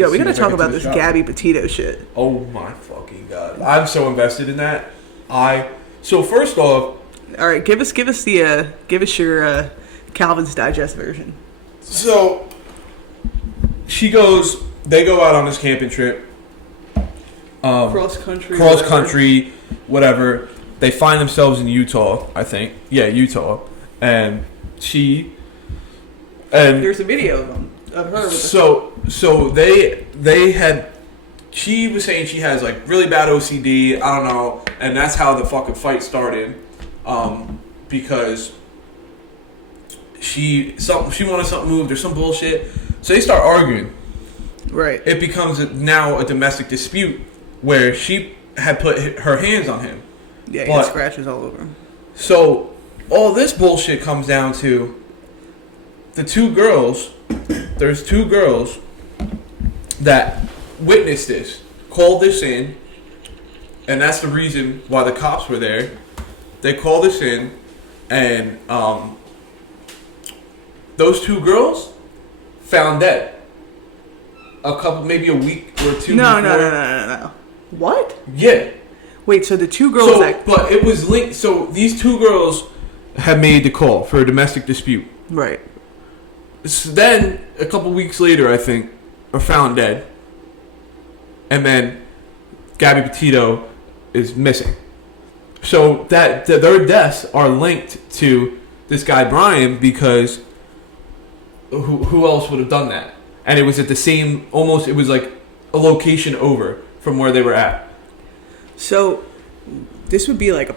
Yo, we gotta talk about this Gabby Petito shit. Oh my fucking god! I'm so invested in that. So first off, all right, give us your Calvin's Digest version. So they go out on this camping trip. Cross country, whatever. They find themselves in Utah, I think. Yeah, Utah. And there's a video of them. Of her with she was saying she has like really bad OCD, I don't know, and that's how the fucking fight started. Because she wanted something moved or some bullshit. So they start arguing. Right. It becomes now a domestic dispute where she had put her hands on him. Yeah, he had scratches all over him. So all this bullshit comes down to the two girls. There's two girls that witnessed this, called this in, and that's the reason why the cops were there. They called this in, and those two girls found dead. Maybe a week or two. No. What? Yeah. Wait, so the two girls but it was linked. So these two girls had made the call for a domestic dispute. Right. So then a couple weeks later, I think, are found dead, and then Gabby Petito is missing. So that their deaths are linked to this guy Brian, because who else would have done that? And it was at the same, almost, it was like a location over from where they were at. So this would be like a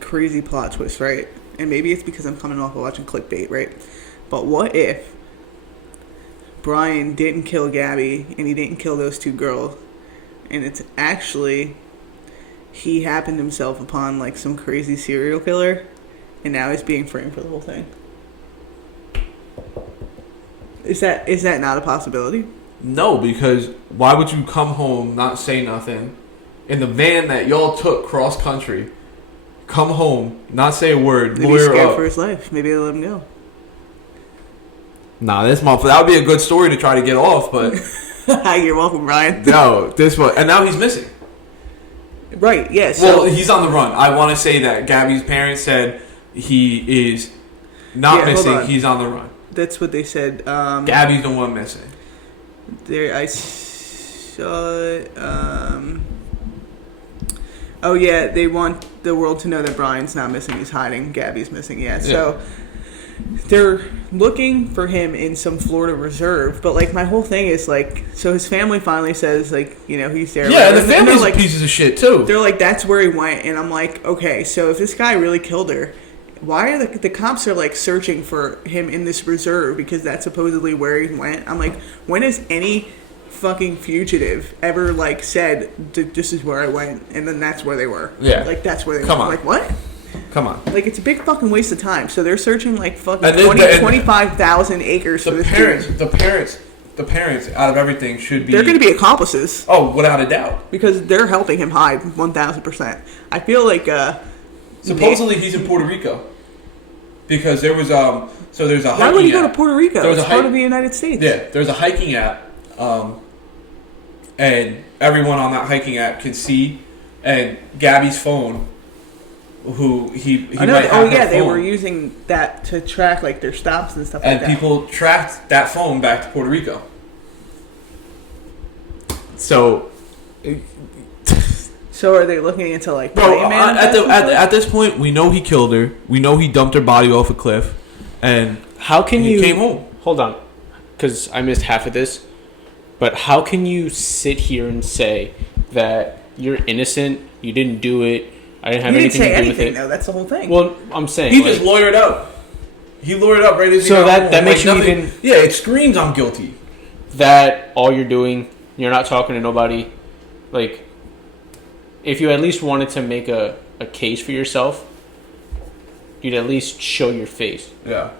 crazy plot twist, right? And maybe it's because I'm coming off of watching clickbait, right? But what if Brian didn't kill Gabby and he didn't kill those two girls, and it's actually he happened himself upon like some crazy serial killer, and now he's being framed for the whole thing? Is that not a possibility? No, because why would you come home, not say nothing, in the van that y'all took cross country, come home, not say a word, Maybe he's scared for his life. Maybe they'll let him go. Nah, that would be a good story to try to get off, but you're welcome, Brian. No, and now he's missing. Right, yes. Well, he's on the run. I want to say that Gabby's parents said he is not missing. He's on the run. That's what they said. Gabby's the one missing. I saw. Oh yeah, they want the world to know that Brian's not missing. He's hiding. Gabby's missing. Yeah. So they're looking for him in some Florida reserve. But like my whole thing is like, so his family finally says like, he's there. Yeah, the family's like pieces of shit too. They're like, that's where he went, and I'm like, okay, so if this guy really killed her, why are the cops are like searching for him in this reserve, because that's supposedly where he went? I'm like, when has any fucking fugitive ever like said this is where I went, and then that's where they were? Yeah, like that's where they went. Like what? Come on. Like it's a big fucking waste of time. So they're searching like fucking 25,000 acres for this dude. The parents out of everything should be. They're going to be accomplices. Oh, without a doubt. Because they're helping him hide 1,000%. I feel like supposedly he's in Puerto Rico, because there was there's a hiking Why would he go app. to Puerto Rico? It's part of the United States. Yeah, there's a hiking app, and everyone on that hiking app can see, and Gabby's phone, who he might have her phone. They were using that to track like their stops and stuff like that. And people tracked that phone back to Puerto Rico. So are they looking into like at this point, we know he killed her. We know he dumped her body off a cliff, and he came home. Hold on, because I missed half of this. But how can you sit here and say that you're innocent? You didn't do it. I didn't have anything to do with it. No, that's the whole thing. Well, I'm saying he just lawyered up. He lawyered up right as he so got home. That makes you even. Yeah, it screams I'm guilty. That all you're doing, you're not talking to nobody. Like, if you at least wanted to make a case for yourself, you'd at least show your face. Yeah.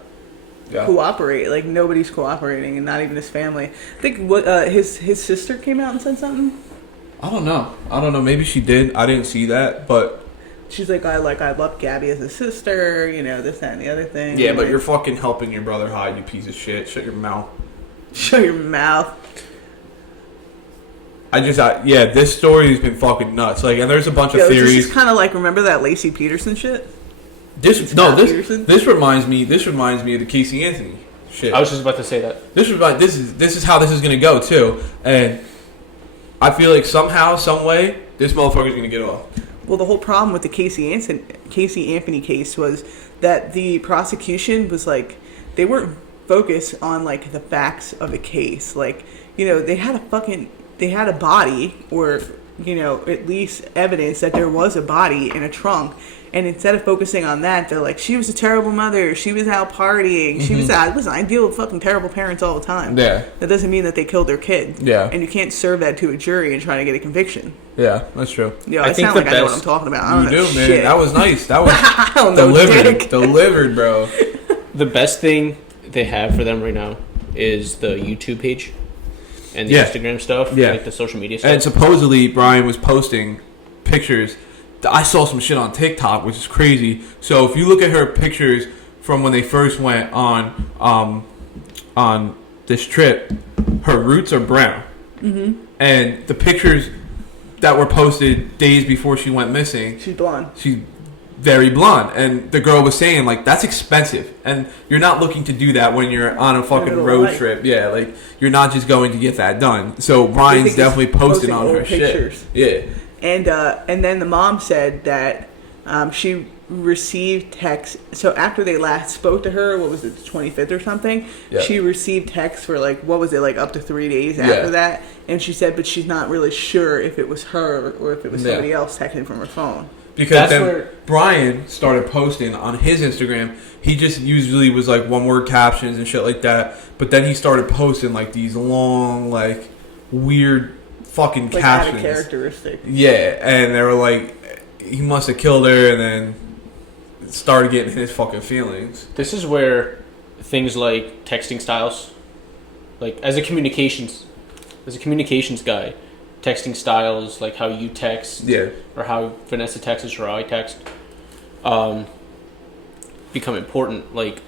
Cooperate. Like, nobody's cooperating, and not even his family. I think his sister came out and said something. I don't know. Maybe she did. I didn't see that, but she's like, I love Gabby as a sister. This, that, and the other thing. Yeah, but you're fucking helping your brother hide. You piece of shit. Shut your mouth. Shut your mouth. this story has been fucking nuts. Like, and there's a bunch of theories. This is kind of like, remember that Lacey Peterson shit? This reminds me of the Casey Anthony shit. I was just about to say that. This is how this is gonna go too, and I feel like somehow, some way, this motherfucker's gonna get off. Well, the whole problem with the Casey Anthony case was that the prosecution was like, they weren't focused on like the facts of the case. Like, they had a body, or at least evidence that there was a body in a trunk. And instead of focusing on that, they're like, she was a terrible mother. She was out partying. She was out. Listen, I deal with fucking terrible parents all the time. Yeah. That doesn't mean that they killed their kid. Yeah. And you can't serve that to a jury and try to get a conviction. Yeah, that's true. I sound like I know what I'm talking about. I don't know man. shit. That was nice. That was I don't know, delivered, bro. The best thing they have for them right now is the YouTube page and the Instagram stuff. Yeah. Like the social media stuff. And supposedly Brian was posting pictures. I saw some shit on TikTok, which is crazy. So if you look at her pictures from when they first went on this trip, her roots are brown. Mm-hmm. And the pictures that were posted days before she went missing, she's blonde. She's very blonde. And the girl was saying, like, that's expensive. And you're not looking to do that when you're on a fucking road trip. Yeah, like, you're not just going to get that done. So Brian's definitely posting on her pictures. Shit. Yeah. And then the mom said that she received texts. So after they last spoke to her, what was it, the 25th or something? Yeah. She received texts for like, what was it, like up to 3 days after that. And she said, but she's not really sure if it was her or if it was somebody else texting from her phone. Because then Brian started posting on his Instagram. He just usually was like one-word captions and shit like that. But then he started posting like these long, like weird fucking like captions. Like characteristic. Yeah, and they were like, he must have killed her, and then started getting his fucking feelings. This is where things like texting styles, like as a communications guy, texting styles, like how you text, or how Vanessa texts or how I text, become important. Like,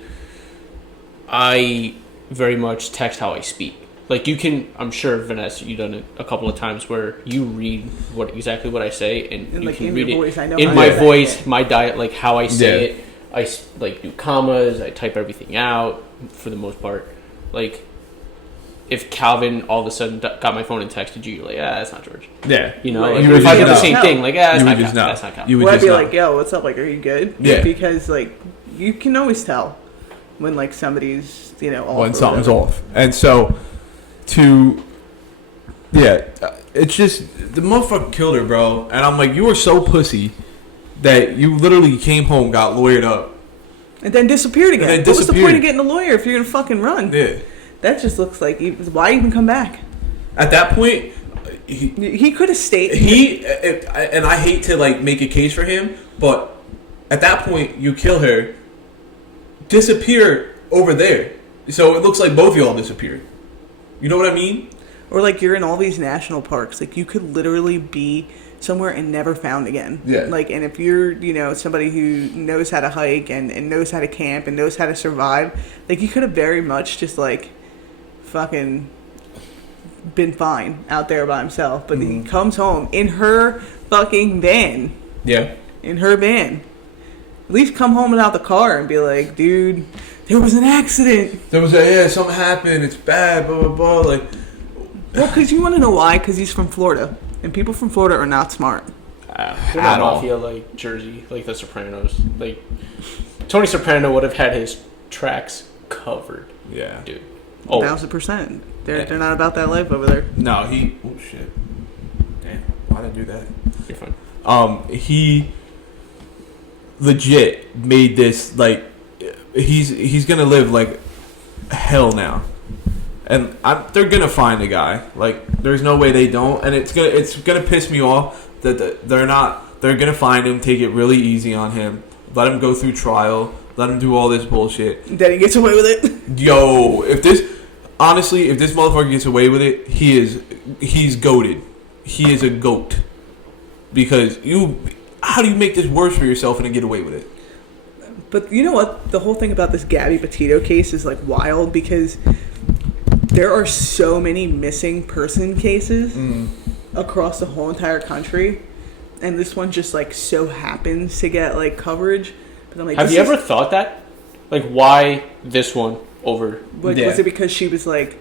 I very much text how I speak. Like, you can, I'm sure, Vanessa, you've done it a couple of times where you read exactly what I say, and you like can read it voice, I know in my voice, my diet, like how I say it. I like do commas, I type everything out for the most part. Like, if Calvin all of a sudden got my phone and texted you, you're like, that's not George. Yeah. You know, right. like, if I did the same thing, like, that's not Calvin. That's not Calvin. I'd be like, yo, what's up? Like, are you good? Yeah. Because, like, you can always tell when, like, somebody's, off. When something's off. And so, it's just, the motherfucker killed her, bro. And I'm like, you were so pussy that you literally came home, got lawyered up, and then disappeared again. What was the point of getting a lawyer if you're gonna fucking run? Yeah. That just looks like, why even come back? At that point, he could have stayed. And I hate to like make a case for him, but at that point, you kill her, disappear over there. So it looks like both of y'all disappeared. You know what I mean? Or like you're in all these national parks. Like you could literally be somewhere and never found again. Yeah. Like, and if you're, somebody who knows how to hike and knows how to camp and knows how to survive, like you could have very much just like fucking been fine out there by himself. But he comes home in her fucking van. Yeah. In her van. At least come home without the car and be like, dude, there was an accident. There was something happened. It's bad, blah, blah, blah. Like, well, because you want to know why? Because he's from Florida. And people from Florida are not smart. They're not mafia like Jersey, like the Sopranos. Like, Tony Soprano would have had his tracks covered. Yeah. Dude. 1,000%. They're not about that life over there. No, oh shit. Damn, why did I do that? You're fine. He legit made this, like, he's gonna live like hell now. And they're gonna find a guy. Like, there's no way they don't. And it's gonna piss me off that they're not. They're gonna find him, take it really easy on him, let him go through trial, let him do all this bullshit. Then he gets away with it. Yo, if this motherfucker gets away with it, he's goated. He is a goat. Because how do you make this worse for yourself and then get away with it? But you know what? The whole thing about this Gabby Petito case is like wild because there are so many missing person cases across the whole entire country, and this one just like so happens to get like coverage. But I'm like, have you ever thought that? Like, why this one over? Like, was it because she was like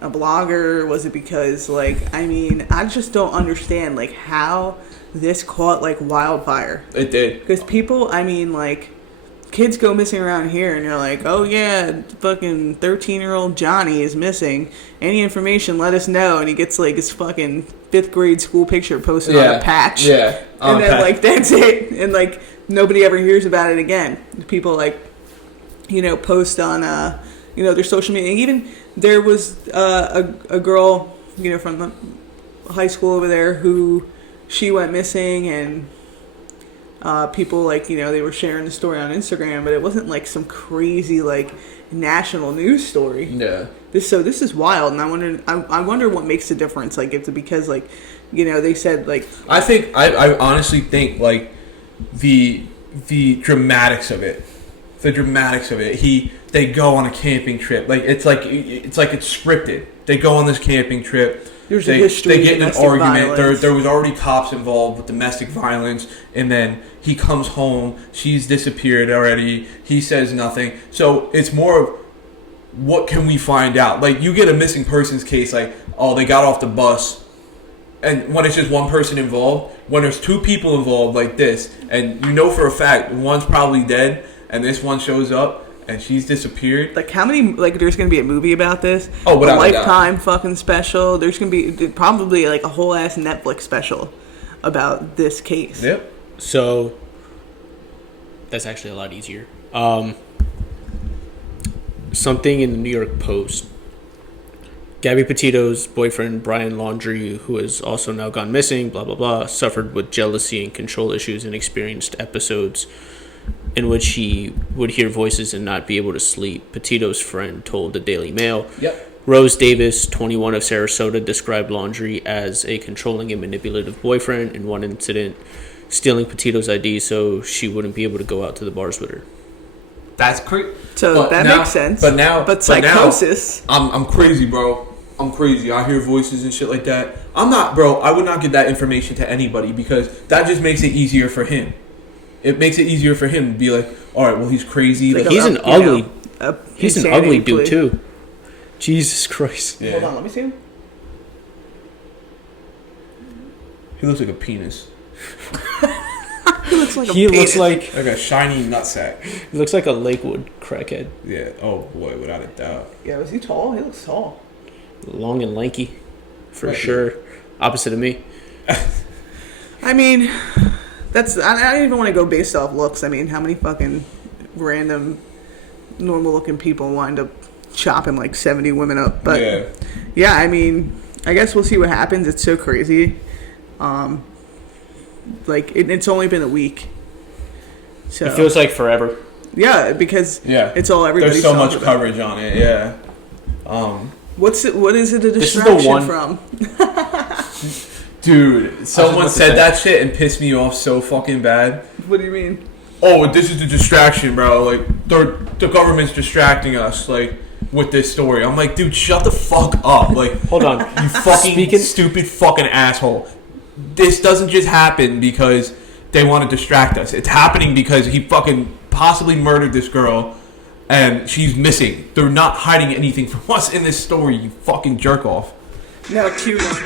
a blogger? Was it because like, I mean, I just don't understand like how this caught like wildfire. It did. Because people, I mean, like, kids go missing around here and you're like, oh yeah, fucking 13-year-old Johnny is missing. Any information, let us know. And he gets like his fucking 5th grade school picture posted on a patch. Yeah. And then like, that's it. And like, nobody ever hears about it again. People like, you know, post on, you know, their social media. Even there was a girl, you know, from the high school over there who she went missing, and people like, you know, they were sharing the story on Instagram, but it wasn't like some crazy like national news story. Yeah. This is wild, and I wonder what makes the difference. Like, if it's because like, you know, they said like, I honestly think like the dramatics of it. They go on a camping trip. Like it's scripted. They go on this camping trip. There's a history. They get in an argument. Violence. There was already cops involved with domestic violence, and then he comes home. She's disappeared already. He says nothing. So it's more of, what can we find out? Like, you get a missing persons case, like, oh, they got off the bus, and when it's just one person involved, when there's 2 people involved like this, and you know for a fact one's probably dead, and this one shows up and she's disappeared. Like, how many, like, there's going to be a movie about this? Oh, without a Lifetime fucking special. There's going to be probably, like, a whole ass Netflix special about this case. Yep. So, that's actually a lot easier. Something in the New York Post. Gabby Petito's boyfriend, Brian Laundrie, who has also now gone missing, blah, blah, blah, suffered with jealousy and control issues and experienced episodes in which he would hear voices and not be able to sleep. Petito's friend told the Daily Mail. Yep. Rose Davis, 21, of Sarasota, described Laundrie as a controlling and manipulative boyfriend, in one incident stealing Petito's ID so she wouldn't be able to go out to the bars with her. That's crazy. So that makes sense. But psychosis. I'm crazy, bro. I'm crazy. I hear voices and shit like that. I'm not, bro. I would not give that information to anybody, because that just makes it easier for him. It makes it easier for him to be like, all right, well, he's crazy. Like, he's an ugly dude too. Jesus Christ. Yeah. Hold on, let me see him. He looks like a penis. He looks like like a shiny nutsack. He looks like a Lakewood crackhead. Yeah. Oh boy, without a doubt. Yeah, was he tall? He looks tall. Long and lanky, for sure. Opposite of me. I mean, I don't even want to go based off looks. I mean, how many fucking random, normal-looking people wind up chopping like 70 women up? But yeah, I mean, I guess we'll see what happens. It's so crazy. Like, it's only been a week. So it feels like forever. Yeah, because it's all everybody's There's so much about. coverage on it. Yeah. What is it a This is the distraction one from? Dude, someone said that shit and pissed me off so fucking bad. What do you mean? Oh, this is the distraction, bro. Like, the government's distracting us, like, with this story. I'm like, dude, shut the fuck up. Like, hold on. You fucking stupid fucking asshole. This doesn't just happen because they want to distract us. It's happening because he fucking possibly murdered this girl and she's missing. They're not hiding anything from us in this story, you fucking jerk off. Now, cue one.